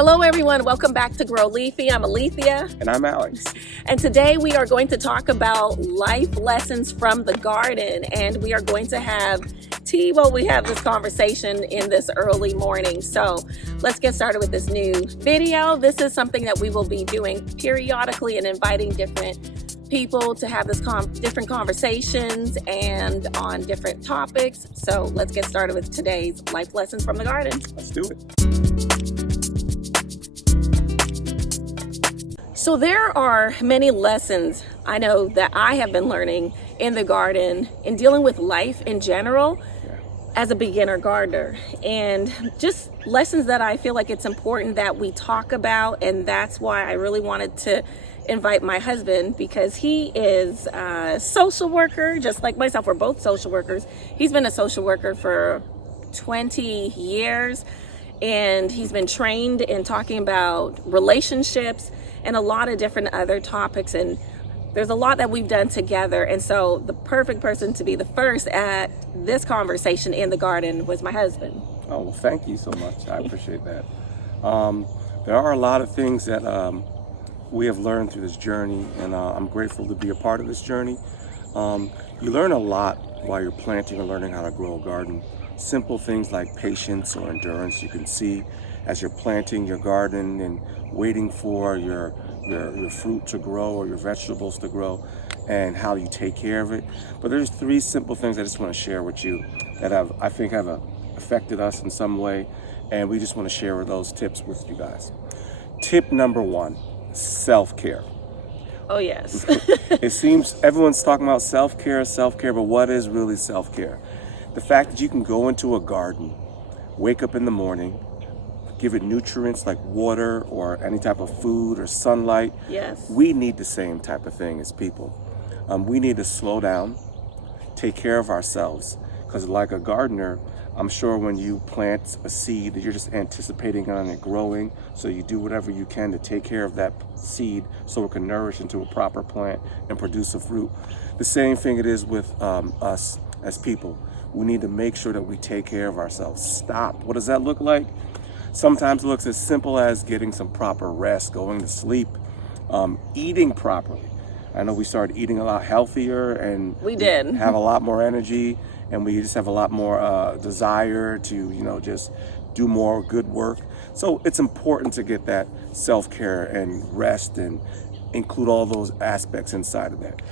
Hello everyone, welcome back to Grow Leafy. I'm Alethea. And I'm Alex. And today we are going to talk about life lessons from the garden. And we are going to have tea while we have this conversation in this early morning. So let's get started with this new video. This is something that we will be doing periodically and inviting different people to have this different conversations and on different topics. So let's get started with today's life lessons from the garden. Let's do it. So there are many lessons I know that I have been learning in the garden in dealing with life in general as a beginner gardener, and just lessons that I feel like it's important that we talk about. And that's why I really wanted to invite my husband, because he is a social worker just like myself. We're both social workers. He's been a social worker for 20 years and he's been trained in talking about relationships and a lot of different other topics, and there's a lot that we've done together. And so the perfect person to be the first at this conversation in the garden was my husband. Oh, well, thank you so much. I appreciate that. There are a lot of things that we have learned through this journey, and I'm grateful to be a part of this journey. You learn a lot while you're planting and learning how to grow a garden. Simple things like patience or endurance you can see as you're planting your garden and waiting for your fruit to grow or your vegetables to grow, and how you take care of it. But there's three simple things I just want to share with you that I think have affected us in some way, and we just want to share those tips with you guys. Tip number one, self-care. Oh yes. It seems everyone's talking about self-care, but what is really self-care? The fact that you can go into a garden, wake up in the morning, give it nutrients like water or any type of food or sunlight. Yes. We need the same type of thing as people. We need to slow down, take care of ourselves, because like a gardener, I'm sure when you plant a seed that you're just anticipating on it growing, so you do whatever you can to take care of that seed so it can nourish into a proper plant and produce a fruit. The same thing it is with us as people. We need to make sure that we take care of ourselves. Stop. What does that look like? Sometimes it looks as simple as getting some proper rest, going to sleep, eating properly. I know we started eating a lot healthier, and we did have a lot more energy, and we just have a lot more desire to, just do more good work. So it's important to get that self-care and rest and include all those aspects inside of that.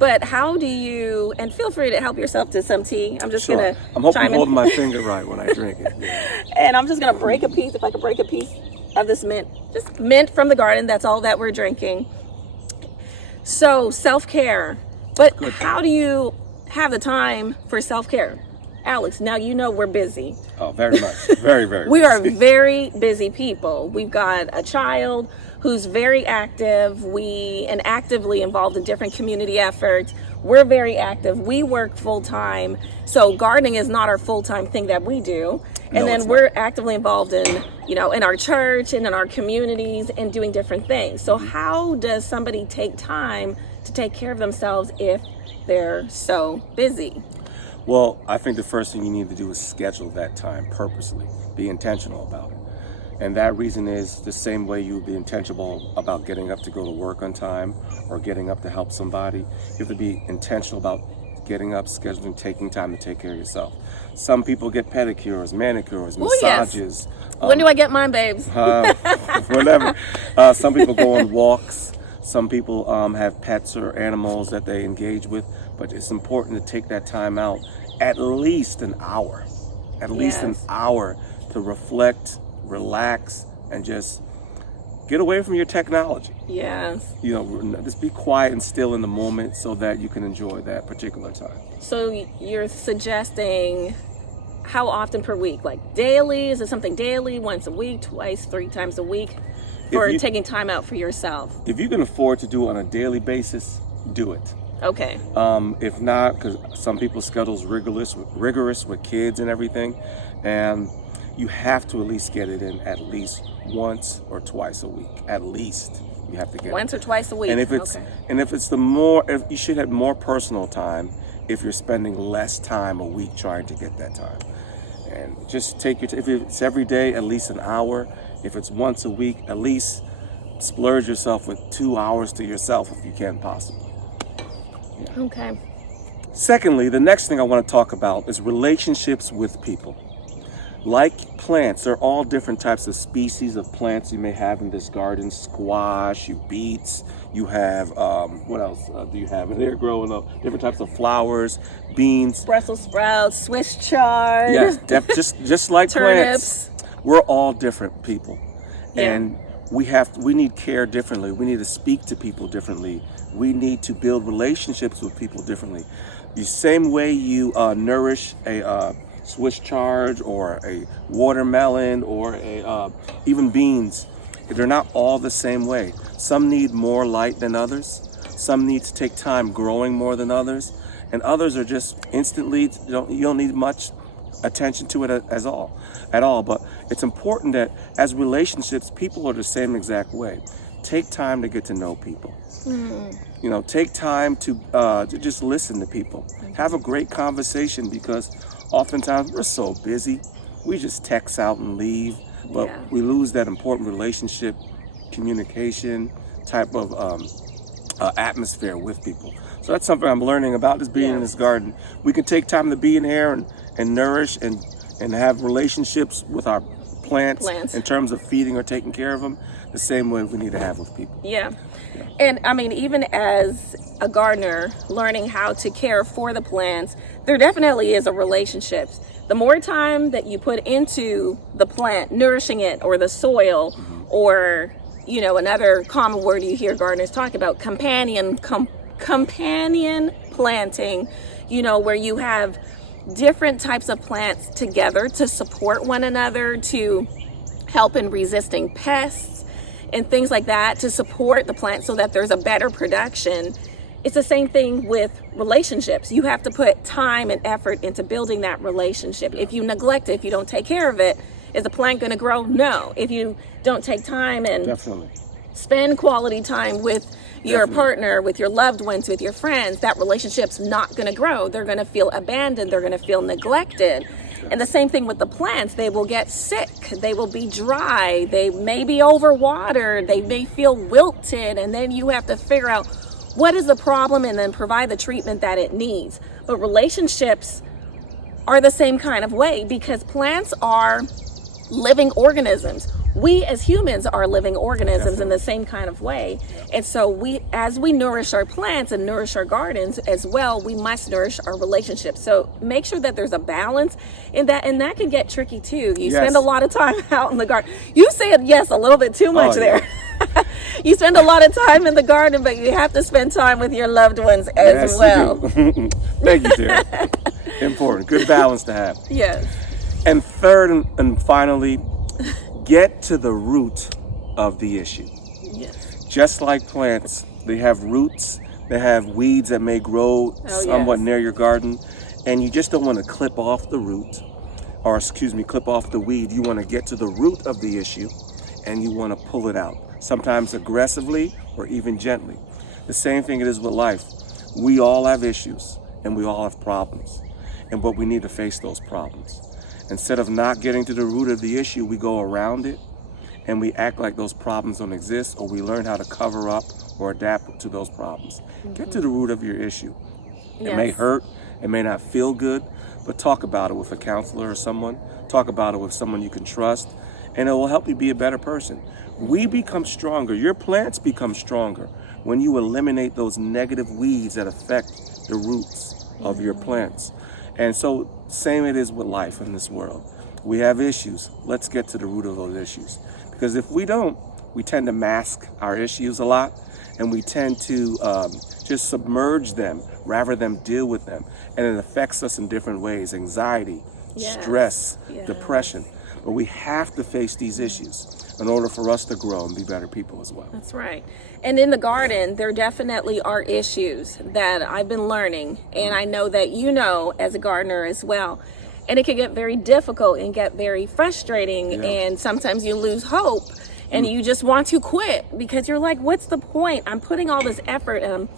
But how do you, and feel free to help yourself to some tea. I'm just gonna I'm hoping chime I'm holding my finger right when I drink it. Yeah. And I'm just gonna break a piece, if I could break a piece of this mint. Just mint from the garden, that's all that we're drinking. So self-care, but Good. How do you have the time for self-care? Alex, now you know we're busy. Oh, very much. Very, very We are busy. very busy people. We've got a child who's very active, and actively involved in different community efforts. We're very active. We work full time. So gardening is not our full-time thing that we do. And No, then it's we're not. actively involved in, in our church and in our communities and doing different things. So how does somebody take time to take care of themselves if they're so busy? Well, I think the first thing you need to do is schedule that time purposely. Be intentional about it. And that reason is the same way you would be intentional about getting up to go to work on time or getting up to help somebody. You have to be intentional about getting up, scheduling, taking time to take care of yourself. Some people get pedicures, manicures, massages. Yes. When do I get mine, babes? Whatever. Some people go on walks. Some people have pets or animals that they engage with. But it's important to take that time out, at least an hour. At least an hour to reflect, relax, and just get away from your technology. Yes. Just be quiet and still in the moment so that you can enjoy that particular time. So you're suggesting how often per week? Like daily? Is it something daily, once a week, twice, 3 times a week for taking time out for yourself? If you can afford to do it on a daily basis, do it. Okay. If not, because some people's schedule's rigorous with kids and everything, and you have to at least get it in at least once or twice a week. At least you have to get once or twice a week. And if it's if you should have more personal time if you're spending less time a week trying to get that time. And just take if it's every day at least an hour. If it's once a week, at least splurge yourself with 2 hours to yourself if you can possibly. Okay. Secondly, the next thing I want to talk about is relationships with people. Like plants, there are all different types of species of plants you may have in this garden. Squash, you beets, you have, what else do you have in there growing up? Different types of flowers, beans. Brussels sprouts, Swiss chard. Yes, just like turnips. plants, we're all different people. Yeah. And we need care differently. We need to speak to people differently. We need to build relationships with people differently. The same way you nourish a Swiss chard or a watermelon or even beans, they're not all the same way. Some need more light than others. Some need to take time growing more than others, and others are just instantly. You don't need much attention to it at all. But it's important that as relationships, people are the same exact way. Take time to get to know people. You know, take time to just listen to people. Have a great conversation, because oftentimes we're so busy, we just text out and leave, but we lose that important relationship, communication type of atmosphere with people. So that's something I'm learning about this being in this garden. We can take time to be in here and nourish and have relationships with our plants in terms of feeding or taking care of them, the same way we need to have with people. Yeah. And I mean, even as a gardener, learning how to care for the plants, there definitely is a relationship. The more time that you put into the plant, nourishing it, or the soil, or, you know, another common word you hear gardeners talk about, companion planting, you know, where you have different types of plants together to support one another, to help in resisting pests and things like that, to support the plant so that there's a better production. It's the same thing with relationships. You have to put time and effort into building that relationship. If you neglect it, if you don't take care of it, is the plant going to grow? No. If you don't take time and spend quality time with your partner, with your loved ones, with your friends, that relationship's not going to grow. They're going to feel abandoned. They're going to feel neglected. And the same thing with the plants. They will get sick. They will be dry. They may be overwatered. They may feel wilted. And then you have to figure out what is the problem and then provide the treatment that it needs. But relationships are the same kind of way, because plants are living organisms. We as humans are living organisms in the same kind of way. And so as we nourish our plants and nourish our gardens as well, we must nourish our relationships. So make sure that there's a balance in that, and that can get tricky too. You spend a lot of time out in the garden. You said yes a little bit too much there. You spend a lot of time in the garden, but you have to spend time with your loved ones as well. Thank you, dear. Important. Good balance to have. Yes. And third and finally, get to the root of the issue. Yes. Just like plants, they have roots, they have weeds that may grow somewhat near your garden, and you just don't want to clip off the root, or clip off the weed. You want to get to the root of the issue, and you want to pull it out, sometimes aggressively or even gently. The same thing it is with life. We all have issues, and we all have problems, but we need to face those problems. Instead of not getting to the root of the issue, we go around it and we act like those problems don't exist, or we learn how to cover up or adapt to those problems. Get to the root of your issue. It may hurt, it may not feel good, but talk about it with a counselor or someone. Talk about it with someone you can trust, and it will help you be a better person. We become stronger. Your plants become stronger when you eliminate those negative weeds that affect the roots of your plants. And so, same it is with life in this world. We have issues. Let's get to the root of those issues. Because if we don't, we tend to mask our issues a lot, and we tend to just submerge them rather than deal with them. And it affects us in different ways: anxiety, stress, depression. But we have to face these issues in order for us to grow and be better people as well. That's right. And in the garden, there definitely are issues that I've been learning, and I know that you know as a gardener as well. And it can get very difficult and get very frustrating, and sometimes you lose hope and you just want to quit, because you're like, what's the point? I'm putting all this effort and I'm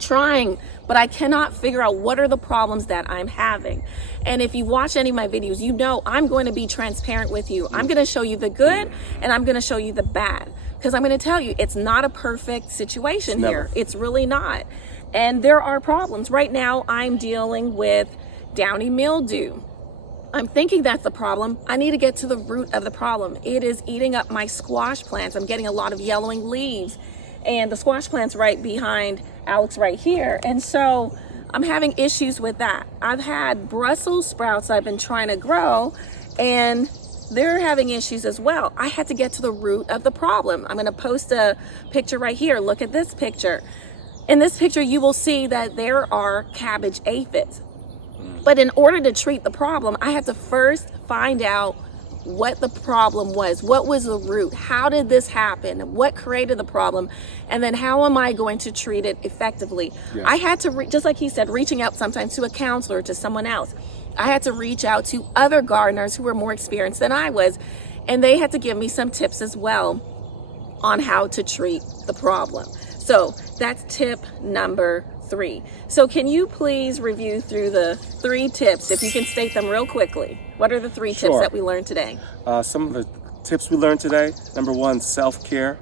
trying, but I cannot figure out what are the problems that I'm having. And if you've watched any of my videos, you know I'm going to be transparent with you. I'm going to show you the good and I'm going to show you the bad, because I'm going to tell you it's not a perfect situation here. It's really not. And there are problems. Right now I'm dealing with downy mildew. I'm thinking that's the problem. I need to get to the root of the problem. It is eating up my squash plants. I'm getting a lot of yellowing leaves, and the squash plant's right behind Alex right here. And so I'm having issues with that. I've had Brussels sprouts I've been trying to grow, and they're having issues as well. I had to get to the root of the problem. I'm gonna post a picture right here. Look at this picture. In this picture, you will see that there are cabbage aphids. But in order to treat the problem, I had to first find out what the problem was. What was the root? How did this happen? What created the problem? And then how am I going to treat it effectively? Yes. I had to, just like he said, reaching out sometimes to a counselor, to someone else. I had to reach out to other gardeners who were more experienced than I was. And they had to give me some tips as well on how to treat the problem. So that's tip number 3. So can you please review through the 3 tips, if you can state them real quickly? What are the 3 tips that we learned today? Some of the tips we learned today: number 1, self-care,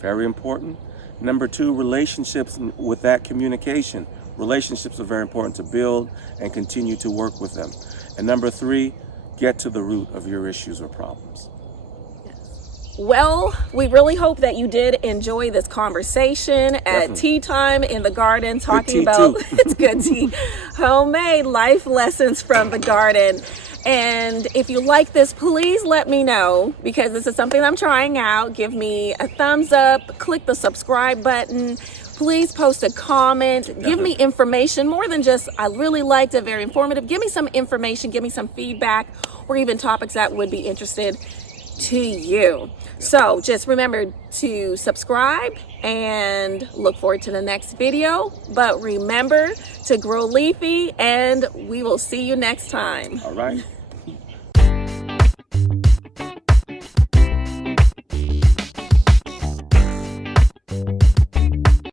very important. Number 2, relationships. With that, communication. Relationships are very important to build and continue to work with them. And number 3, get to the root of your issues or problems. Well, we really hope that you did enjoy this conversation at tea time in the garden, talking about it's good tea, homemade life lessons from the garden. And if you like this, please let me know, because this is something I'm trying out. Give me a thumbs up, click the subscribe button. Please post a comment, give me information, more than just I really liked it, very informative. Give me some information, give me some feedback, or even topics that would be interested to you. So just remember to subscribe and look forward to the next video. But remember to grow leafy, and we will see you next time. All right.